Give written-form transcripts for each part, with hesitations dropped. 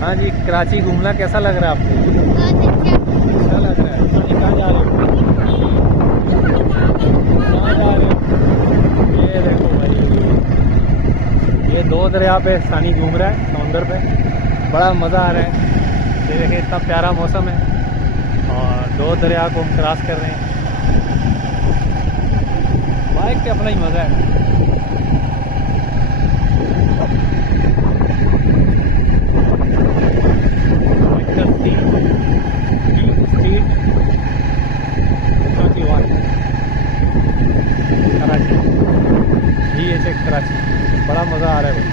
हाँ जी, कराची घूमना कैसा लग रहा है आपको? अच्छा लग रहा है। कहाँ जा रहे हो? कहाँ जा रहे हो? ये देखो भाई, ये दो दरिया पे सानी घूम रहा है समुंदर पे, बड़ा मज़ा आ रहा है। ये देखिए इतना प्यारा मौसम है और दो दरिया को हम क्रॉस कर रहे हैं। बाइक पे अपना ही मज़ा है। कराची, DHA कराची, बड़ा मज़ा आ रहा है भाई।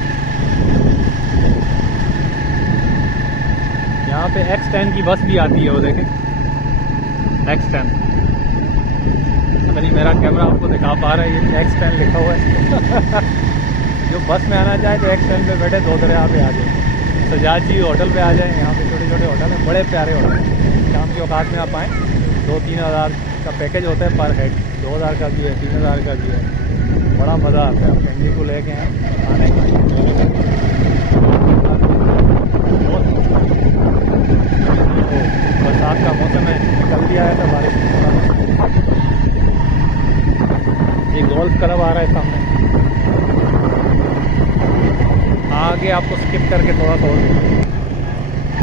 यहाँ पे X10 की बस भी आती है, वो देखें X10। पता नहीं मेरा कैमरा आपको दिखा पा रहा है, ये X10 लिखा हुआ है। जो बस में आना चाहे तो X10 पे बैठे दो दरिया पे आ जाए, सजाद जी होटल पे आ जाए। यहाँ पे छोटे छोटे होटल हैं, बड़े प्यारे होटल हैं। शाम के औकात में आप आएँ, 2-3 हज़ार का पैकेज होता है पर हेड, 2000 का भी है, 3000 का भी है। बड़ा मज़ा आता है। आप फैमिली को लेके आए खाने का। बरसात का मौसम है, कल भी आया था बारिश। ये गोल्फ क्लब आ रहा है सामने। आगे आपको स्किप करके थोड़ा सा और,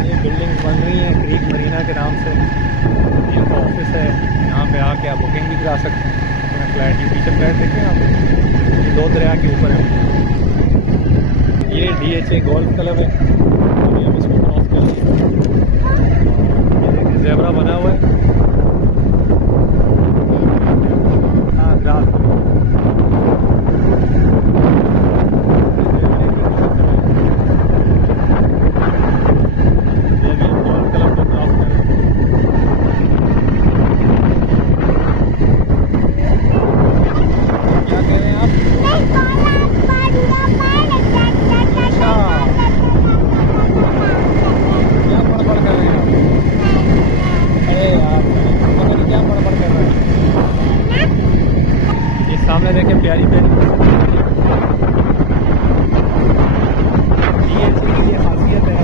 ये बिल्डिंग बन रही है क्रीक मरीना के नाम से। ये ऑफिस है, यहाँ पे आके आप बुकिंग भी करा सकते हैं अपना फ्लैट। ये पीछे फ्लैट देखें आप, ये दो दरिया के ऊपर है। ये DHA गोल्फ क्लब है। अभी हम इसको क्रॉस कर रहे हैं। ज़ेब्रा बना हुआ है। हाँ, ग्रास सामने देखें, प्यारी प्यारी। DHA की ये खासियत है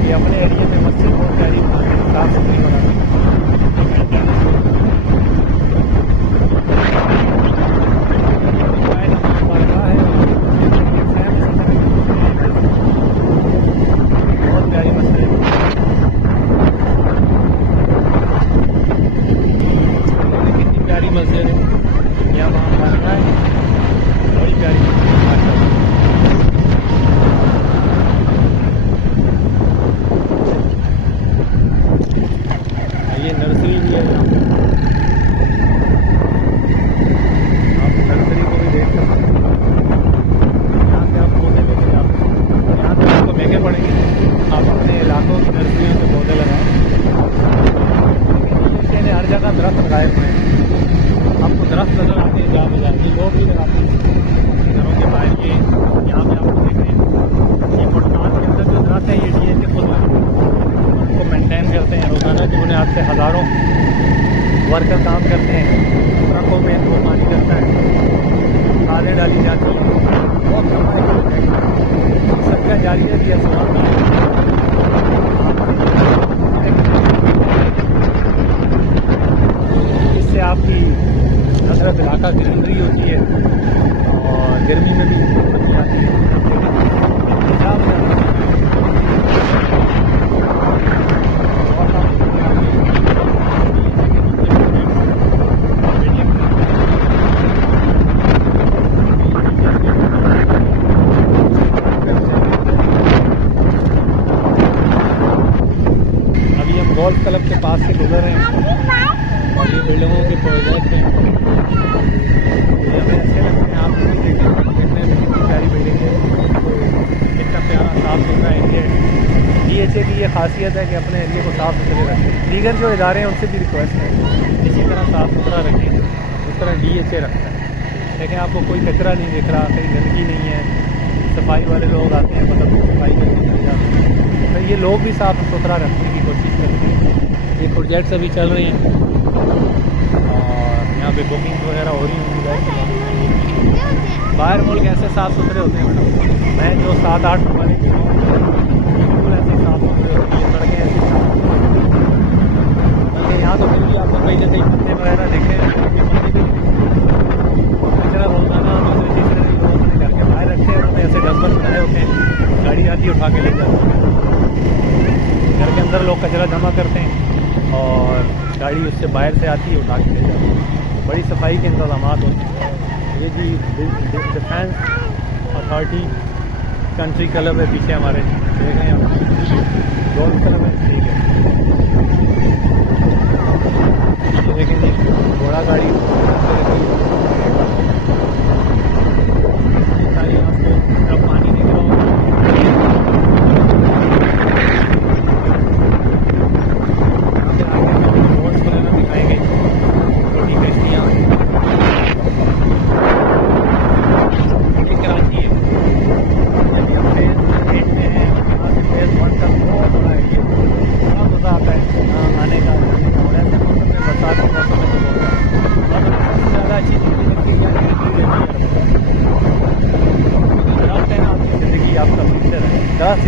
कि अपने एरिया में मस्जिद बहुत प्यारी बनाती है, साफ़ सुथरी बनाती है। बहुत प्यारी मस्जिद है। कितनी प्यारी मस्जिद है। यहाँ वहाँ बनना है, बड़ी प्यारी माशाल्लाह। ये नर्सरी भी है यहाँ पे, आप नर्सरी को भी देख सकते हैं। यहाँ से आप पौधे लेके जा सकते हैं। यहाँ पे आपको महंगे पड़ेंगे, आप अपने इलाकों की नर्सरियों से पौधे लगाएँ। ने हर जगह दरख्त लगाए हुए हैं, आपको दरख्त नजर आते हैं जहाँ बजा के, लोग भी लगाते हैं घरों के बाहर। ये यहाँ पे आपको देख रहे हैं, ये मुल्तान के अंदर जो दरख्त है ये DHA खुद उनको मेंटेन करते हैं रोज़ाना की बुनियाद से। हज़ारों वर्कर काम करते हैं, ट्रकों में इनको पानी करता है, खादें डाली जाती हैं। बहुत सफाई सबका जारी है भी ऐसा। इससे आपकी नजरत इलाका ग्रीनरी होती है और गर्मी में भी अच्छी आती है। अभी हम गोल्फ क्लब के पास से गुजर रहे हैं और ये बिल्डिंगों के प्रोजेक्ट हैं। ये हमें अच्छे लगते हैं। आप भी देखें, देखने में कितनी प्यारी बिल्डिंग है, कितना प्यारा साफ़ सुथरा एरिया है। DHA की ये खासियत है कि अपने एरिया को साफ़ सुथरे रखें। दीगर जो इदारे हैं उनसे भी रिक्वेस्ट है इसी तरह साफ़ सुथरा रखें जिस तरह DHA रखता है। देखें, आपको कोई कचरा नहीं दिख रहा, कहीं गंदगी नहीं है। सफाई वाले लोग आते हैं, मतलब सफाई करके चले जाते हैं। तो ये लोग भी साफ़ सुथरा रखने की कोशिश करते हैं। ये प्रोजेक्ट्स अभी चल रहे हैं और यहाँ पे बुकिंग वगैरह हो रही होंगी। बाहर मुल्क ऐसे साफ़ सुथरे होते हैं मैडम। मैं जो 7-8 बिल्कुल उठा के ले जाते हैं। घर के अंदर लोग कचरा जमा करते हैं और गाड़ी उससे बाहर से आती है, उठा के ले जाती है। बड़ी सफाई के इंतजाम होते हैं। ये जी डिफेंस अथॉरिटी कंट्री क्लब है पीछे हमारे, देख रहे हैं आप, गोल्फ क्लब है, ठीक है। ये देखें जी घोड़ा गाड़ी सारी आपको तरफ पानी दिख रहा होगा। बोट्स वगैरह दिखाएंगे, छोटी कश्तियाँ, कराची है। जब हम फेज 8 में हैं, यहाँ से फेज 1 तक बहुत बड़ा एरिया, बड़ा मज़ा आता है आने का, जाने का। और ऐसे मौसम में, बरसात के मौसम में तो बहुत सबसे ज़्यादा अच्छी चीज़ लगती है दरख्त है ना, आपकी ज़िंदगी आपका फ्यूचर है। दरख्त